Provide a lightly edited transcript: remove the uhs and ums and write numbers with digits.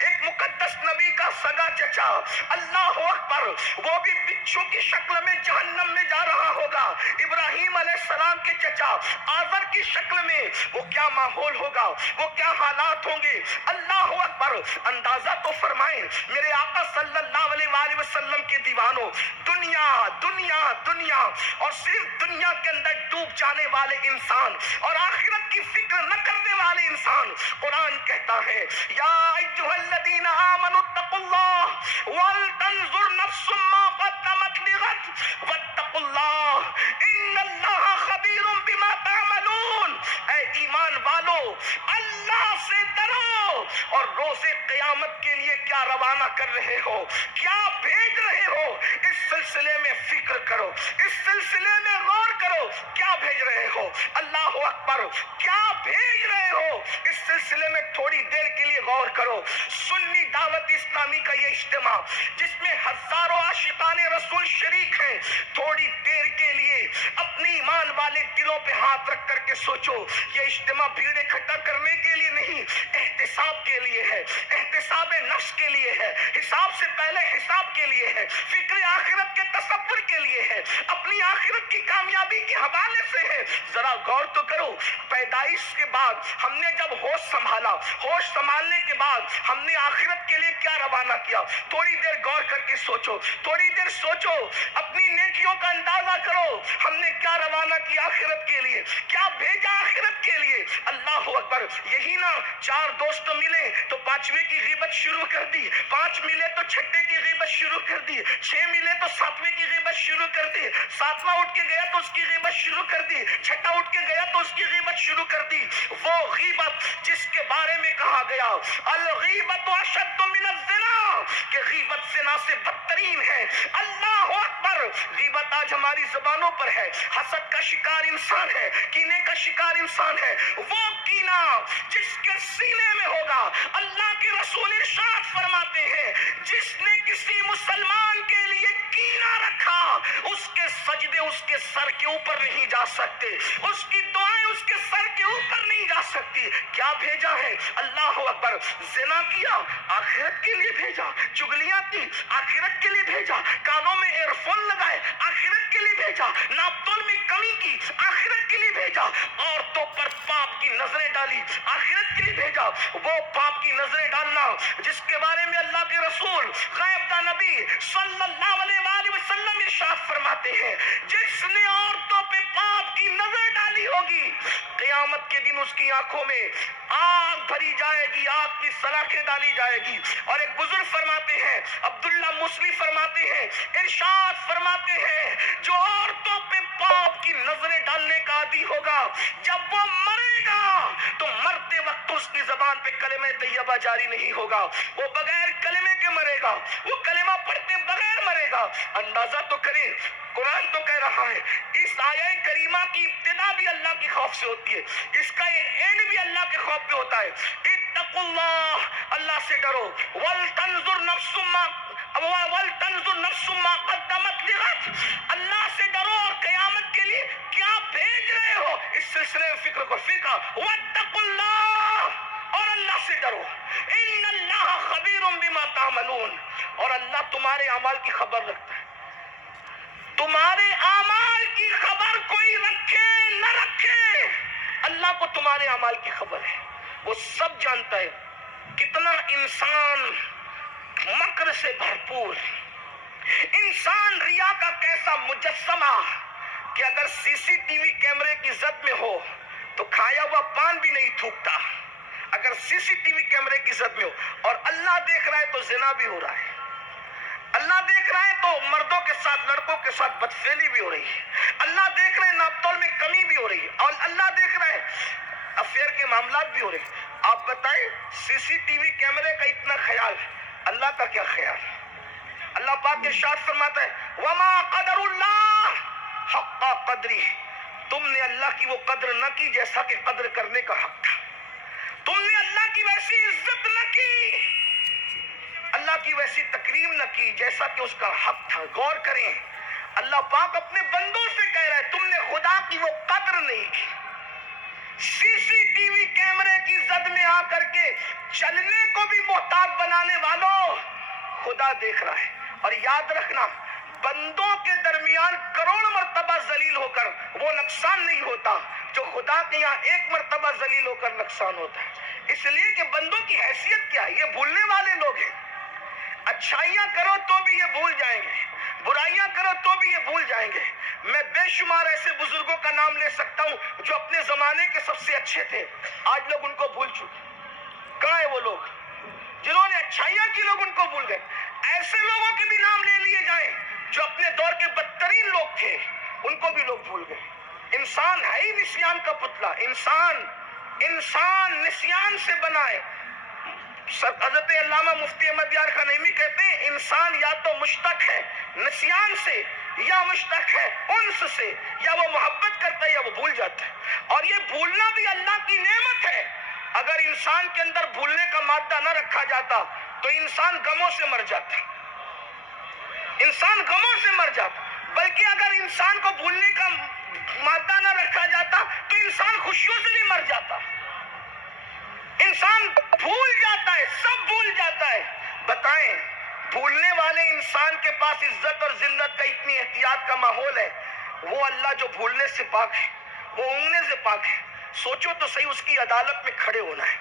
ایک مقدس نبی کا سگا چچا، اللہ اکبر، وہ بھی بچھو کی شکل میں جہنم میں جا رہا ہوگا۔ ابراہیم علیہ السلام کے چچا آذر کی شکل میں وہ کیا ماحول ہوگا، وہ کیا حالات ہوں گے۔ اللہ اکبر، اندازہ تو فرمائیں میرے آقا صلی اللہ علیہ وآلہ وسلم کے دیوانوں، دنیا دنیا دنیا اور صرف دنیا کے اندر ڈوب جانے والے انسان اور آخرت کی فکر نہ کرنے والے انسان، قرآن کہتا ہے یا ایھا الذین آمنوا اتقوا اللہ ولتنظر نفس ما قدمت لغد واتقوا اللہ ان اللہ خبیر بما تعملون۔ اے ایمان والو، اللہ سے ڈرو اور روز قیامت کے لیے کیا روانہ کر رہے ہو، کیا بھیج رہے ہو، اس سلسلے میں فکر کرو، اس سلسلے میں غور کرو، کیا بھیج رہے ہو۔ اللہ اکبر، کیا بھیج رہے ہو، اس سلسلے میں تھوڑی دیر کے لیے غور کرو۔ سنی دعوت اسلامی کا یہ اجتماع جس میں ہزاروں عاشقان رسول شریک ہیں، تھوڑی دیر کے لیے اپنے ایمان والے دلوں پہ ہاتھ رکھ کر کے سوچو، یہ اجتماع بھیڑ اکٹھا کرنے کے لیے نہیں، احتساب کے لیے ہے، احتساب نفس کے لیے ہے، حساب سے پہلے حساب کے لیے ہے، فکر آخرت کے تصور کے لیے ہے، اپنی آخرت کی کامیابی کے حوالے سے ہے۔ ذرا غور تو کرو، پیدائش کے بعد ہم نے جب ہوش سنبھالا، ہوش سنبھالنے کے بعد ہم نے آخرت کے لیے کیا روانہ کیا۔ تھوڑی دیر غور کر کے سوچو، تھوڑی دیر سوچو، اپنی نیکیوں کا اندازہ کرو، ہم نے کیا روانہ کیا آخرت کے لیے، کیا بھیجا آخرت کے لیے۔ اللہ اکبر، یہی نا چار دوست ملے تو پانچویں کی غیبت شروع کر دی، پانچ ملے تو چھٹے کی غیبت شروع کر دی، چھ ملے تو ساتویں کی غیبت شروع کر دی، ساتواں اٹھ کے گیا تو اس کی غیبت شروع کر دی، چھٹا اٹھ کے گیا تو اس کی غیبت شروع کر دی۔ وہ غیبت جس کے بارے میں کہا گیا الغیبت اشد من الزنا، کہ غیبت زنا سے بدترین ہے۔ اللہ اکبر، غیبت آج ہماری زبانوں پر ہے، حسد کا شکار انسان ہے، کینے کا شکار انسان ہے۔ وہ کینہ جس کے سینے میں ہوگا، اللہ کے رسول ارشاد فرماتے ہیں جس نے کسی مسلمان کے لیے کینہ رکھا، اس کے سجدے اس کے سر کے اوپر نہیں جا سکتے، اس کی دعائیں اس کے سر کے اوپر نہیں جا سکتی۔ کیا بھیجا ہے؟ اللہ اکبر، زنا کیا آخرت کے لیے بھیجا، چگلیاں کی آخرت کے لیے بھیجا، کانوں میں ایئر فون لگائے آخرت کے لیے بھیجا، ناپتول میں کمی کی آخرت کے لیے بھیجا، عورتوں پر پاپ کی نظریں ڈالی آخرت کے لیے بھیجا۔ وہ پاپ کی نظریں ڈالنا جس کے بارے میں اللہ کے رسول غیب دا نبی صلی اللہ علیہ وآلہ وسلم ارشاد فرماتے ہیں جس نے عورتوں پہ پاپ کی نظر ڈالی ہوگی، قیامت کے دن اس کی آنکھوں میں آگ بھری جائے گی، آگ کی سلاخیں ڈالی جائے گی۔ اور ایک بزرگ فرماتے ہیں، عبداللہ مسلی فرماتے ہیں، ارشاد فرماتے ہیں جو عورتوں پہ پاپ کی نظریں ڈالنے کا عادی ہوگا، جب وہ مرے گا تو مرتے وقت اس کی زبان پہ کلمہ طیبہ جاری نہیں ہوگا، وہ بغیر کلمے کے مرے گا، وہ کلمہ پڑھتے بغیر مرے گا۔ اندازہ تو کریں، قرآن تو کہہ رہا ہے، اس آیہ کریمہ کی ابتدا بھی اللہ کے خوف سے ہوتی ہے، اس کا اینڈ بھی اللہ کے خوف پہ ہوتا ہے۔ اتقوا اللہ، اللہ سے ڈرو، ولتنظر نفس ما قدمت لغد، اللہ سے ڈرو اور قیامت کے لیے کیا بھیج رہے ہو، اس سلسلے میں فکر کو فکر، واتقوا اللہ، اور اللہ سے ڈرو، ان اللہ خبیر بما تعملون، اور اللہ تمہارے اعمال کی خبر رکھتا ہے۔ تمہارے اعمال کی خبر کوئی رکھے نہ رکھے، اللہ کو تمہارے اعمال کی خبر ہے، وہ سب جانتا ہے۔ کتنا انسان مکر سے بھرپور، انسان ریا کا کیسا مجسمہ کہ اگر سی سی ٹی وی کیمرے کی زد میں ہو تو کھایا ہوا پان بھی نہیں تھوکتا، اگر سی سی ٹی وی کیمرے کی زد میں ہو، اور اللہ دیکھ رہا ہے تو زنا بھی ہو رہا ہے، اللہ دیکھ رہا ہے تو مردوں کے ساتھ لڑکوں کے ساتھ بدفعلی بھی ہو رہی ہے، اللہ دیکھ رہے ہیں ناپتول میں کمی بھی ہو رہی ہے، اور اللہ دیکھ رہا ہے افیئر کے معاملات بھی ہو رہے ہیں۔ آپ بتائیں، سی سی ٹی وی کیمرے کا اتنا خیال، اللہ کا کیا خیال؟ اللہ پاک ارشاد فرماتا ہے وما قدر اللہ حق قدری، تم نے اللہ کی وہ قدر نہ کی جیسا کہ قدر کرنے کا حق تھا، تم نے اللہ کی ویسی عزت نہ کی، اللہ کی ویسی تکریم نہ کی جیسا کہ اس کا حق تھا۔ غور کریں، اللہ پاک اپنے بندوں سے کہہ رہا ہے تم نے خدا کی وہ قدر نہیں کی۔ سی سی ٹی وی کیمرے کی زد میں آ کر کے چلنے کو بھی محتاط بنانے والوں، خدا دیکھ رہا ہے. اور یاد رکھنا، بندوں کے درمیان کروڑ مرتبہ ذلیل ہو کر وہ نقصان نہیں ہوتا جو خدا کے یہاں ایک مرتبہ ذلیل ہو کر نقصان ہوتا ہے. اس لیے کہ بندوں کی حیثیت کیا ہے؟ یہ بھولنے والے لوگ ہیں. اچھائیاں کرو تو بھی یہ بھول جائیں گے، برائیاں کرو تو بھی یہ بھول جائیں گے. میں بے شمار ایسے بزرگوں کا نام لے سکتا ہوں جو اپنے زمانے کے سب سے اچھے تھے، آج لوگ ان کو بھول چکے. کہاں ہیں وہ لوگ جنہوں نے اچھائیاں کی؟ لوگ ان کو بھول گئے. ایسے لوگوں کے بھی نام لے لیے جائیں جو اپنے دور کے بدترین لوگ تھے، ان کو بھی لوگ بھول گئے. انسان ہے ہی نسیان کا پتلا. انسان نسیان سے بنا ہے. حضرت علامہ مفتی احمد یار خان نعیمی کہتے ہیں انسان یا تو مشتق ہے نسیان سے، یا مشتق ہے انس سے، یا وہ محبت کرتا ہے یا وہ بھول جاتا ہے. اور یہ بھولنا بھی اللہ کی نعمت ہے. اگر انسان کے اندر بھولنے کا مادہ نہ رکھا جاتا تو انسان غموں سے مر جاتا. انسان غموں سے مر جاتا. بلکہ اگر انسان کو بھولنے کا مادہ نہ رکھا جاتا تو انسان خوشیوں سے بھی مر جاتا. انسان بھول جاتا ہے، سب بھول جاتا ہے. بتائیں، بھولنے والے انسان کے پاس عزت اور ذلت کا اتنی احتیاط کا ماحول ہے، وہ اللہ جو بھولنے سے پاک ہے، وہ اونگنے سے پاک ہے. سوچو تو صحیح، اس کی عدالت میں کھڑے ہونا ہے.